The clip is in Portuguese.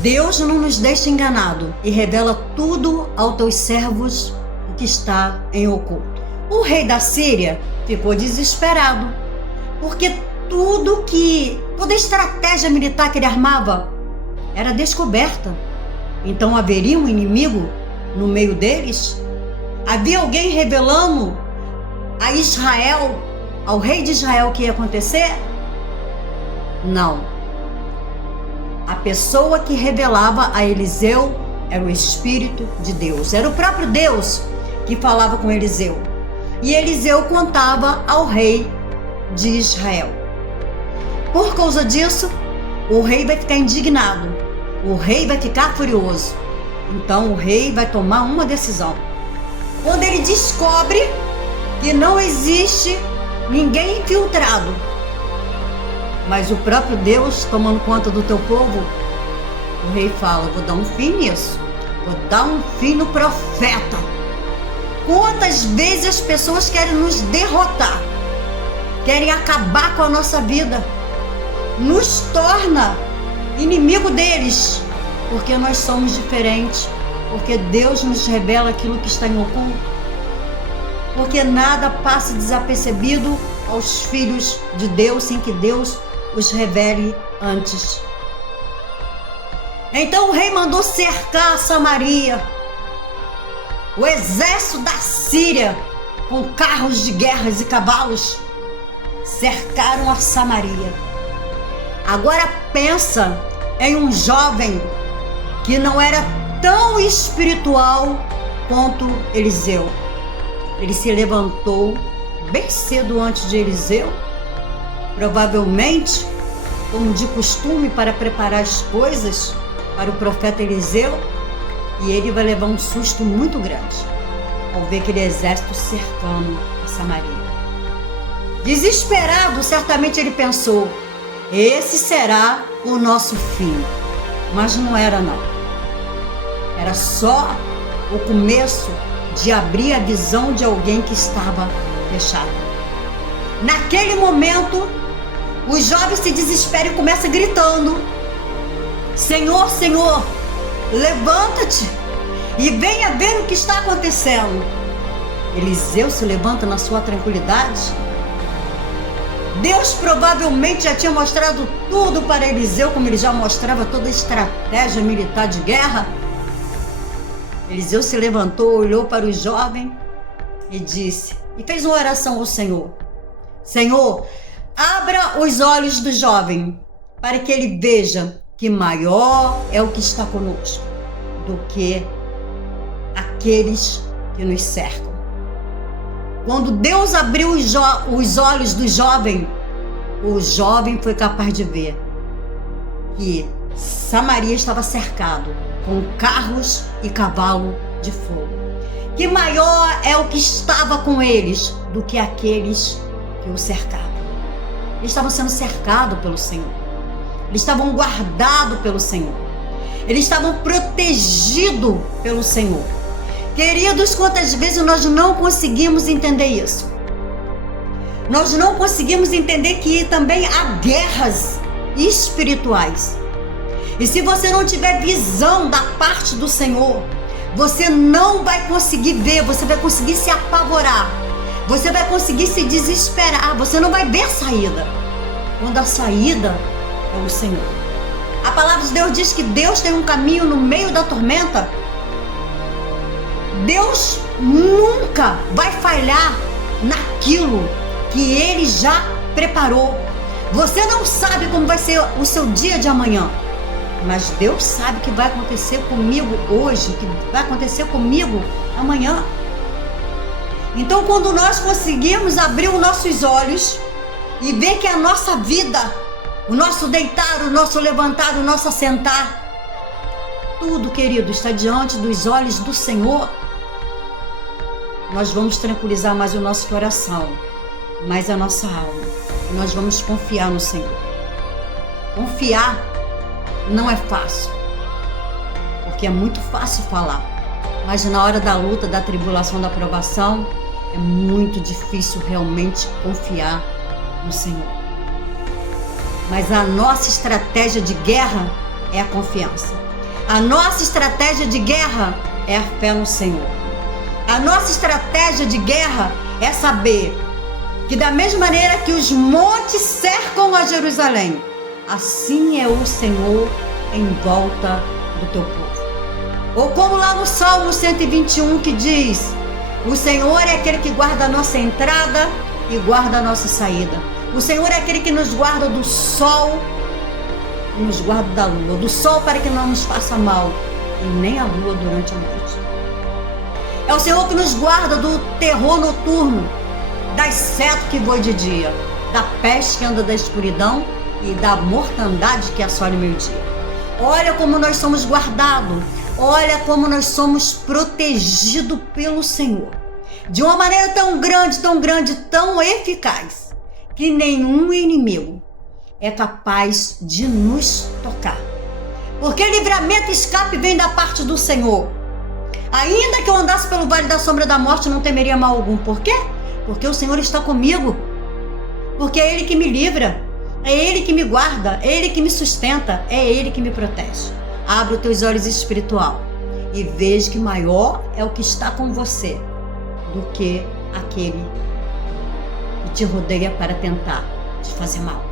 Deus não nos deixa enganado e revela tudo aos teus servos o que está em oculto. O rei da Síria ficou desesperado, porque toda a estratégia militar que ele armava era descoberta. Então haveria um inimigo no meio deles? Havia alguém revelando a Israel, ao rei de Israel, o que ia acontecer? Não. A pessoa que revelava a Eliseu era o Espírito de Deus. Era o próprio Deus que falava com Eliseu. E Eliseu contava ao rei de Israel. Por causa disso, o rei vai ficar indignado. O rei vai ficar furioso. Então o rei vai tomar uma decisão. Quando ele descobre que não existe ninguém infiltrado, mas o próprio Deus tomando conta do teu povo, o rei fala: vou dar um fim nisso, vou dar um fim no profeta. Quantas vezes as pessoas querem nos derrotar, querem acabar com a nossa vida, nos torna inimigo deles, porque nós somos diferentes, porque Deus nos revela aquilo que está em oculto, porque nada passa desapercebido aos filhos de Deus sem que Deus os revele antes. Então o rei mandou cercar Samaria. O exército da Síria, com carros de guerras e cavalos, cercaram a Samaria. Agora pensa em um jovem que não era tão espiritual quanto Eliseu. Ele se levantou bem cedo antes de Eliseu, provavelmente, como de costume, para preparar as coisas para o profeta Eliseu, e ele vai levar um susto muito grande ao ver aquele exército cercando a Samaria. Desesperado, certamente ele pensou: esse será o nosso fim. Mas não era, não. Era só o começo de abrir a visão de alguém que estava fechada. Naquele momento, os jovens se desesperam e começam gritando: Senhor, Senhor, levanta-te e venha ver o que está acontecendo. Eliseu se levanta na sua tranquilidade. Deus provavelmente já tinha mostrado tudo para Eliseu, como ele já mostrava toda a estratégia militar de guerra. Eliseu se levantou, olhou para o jovem e disse, e fez uma oração ao Senhor: Senhor, abra os olhos do jovem para que ele veja que maior é o que está conosco do que aqueles que nos cercam. Quando Deus abriu os olhos do jovem, o jovem foi capaz de ver que Samaria estava cercado com carros e cavalo de fogo. Que maior é o que estava com eles do que aqueles que o cercavam. Eles estavam sendo cercados pelo Senhor. Eles estavam guardados pelo Senhor. Eles estavam protegidos pelo Senhor. Queridos, quantas vezes nós não conseguimos entender isso? Nós não conseguimos entender que também há guerras espirituais. E se você não tiver visão da parte do Senhor, você não vai conseguir ver, você vai conseguir se apavorar, você vai conseguir se desesperar, você não vai ver saída. Quando a saída é o Senhor. A palavra de Deus diz que Deus tem um caminho no meio da tormenta. Deus nunca vai falhar naquilo que Ele já preparou. Você não sabe como vai ser o seu dia de amanhã, mas Deus sabe o que vai acontecer comigo hoje, o que vai acontecer comigo amanhã. Então, quando nós conseguirmos abrir os nossos olhos e ver que a nossa vida, o nosso deitar, o nosso levantar, o nosso assentar, tudo, querido, está diante dos olhos do Senhor, nós vamos tranquilizar mais o nosso coração, mais a nossa alma, e nós vamos confiar no Senhor. Confiar não é fácil, porque é muito fácil falar, mas na hora da luta, da tribulação, da provação, é muito difícil realmente confiar no Senhor. Mas a nossa estratégia de guerra é a confiança. A nossa estratégia de guerra é a fé no Senhor. A nossa estratégia de guerra é saber que da mesma maneira que os montes cercam a Jerusalém, assim é o Senhor em volta do teu povo. Ou como lá no Salmo 121 que diz: o Senhor é aquele que guarda a nossa entrada e guarda a nossa saída. O Senhor é aquele que nos guarda do sol e nos guarda da lua. Do sol para que não nos faça mal e nem a lua durante a noite. É o Senhor que nos guarda do terror noturno, das setas que voam de dia, da peste que anda da escuridão e da mortandade que assola o meio-dia. Olha como nós somos guardados, olha como nós somos protegidos pelo Senhor. De uma maneira tão grande, tão eficaz, que nenhum inimigo é capaz de nos tocar. Porque livramento e escape vem da parte do Senhor. Ainda que eu andasse pelo vale da sombra da morte, não temeria mal algum. Por quê? Porque o Senhor está comigo. Porque é Ele que me livra, é Ele que me guarda, é Ele que me sustenta, é Ele que me protege. Abre os teus olhos espiritual e veja que maior é o que está com você do que aquele que te rodeia para tentar te fazer mal.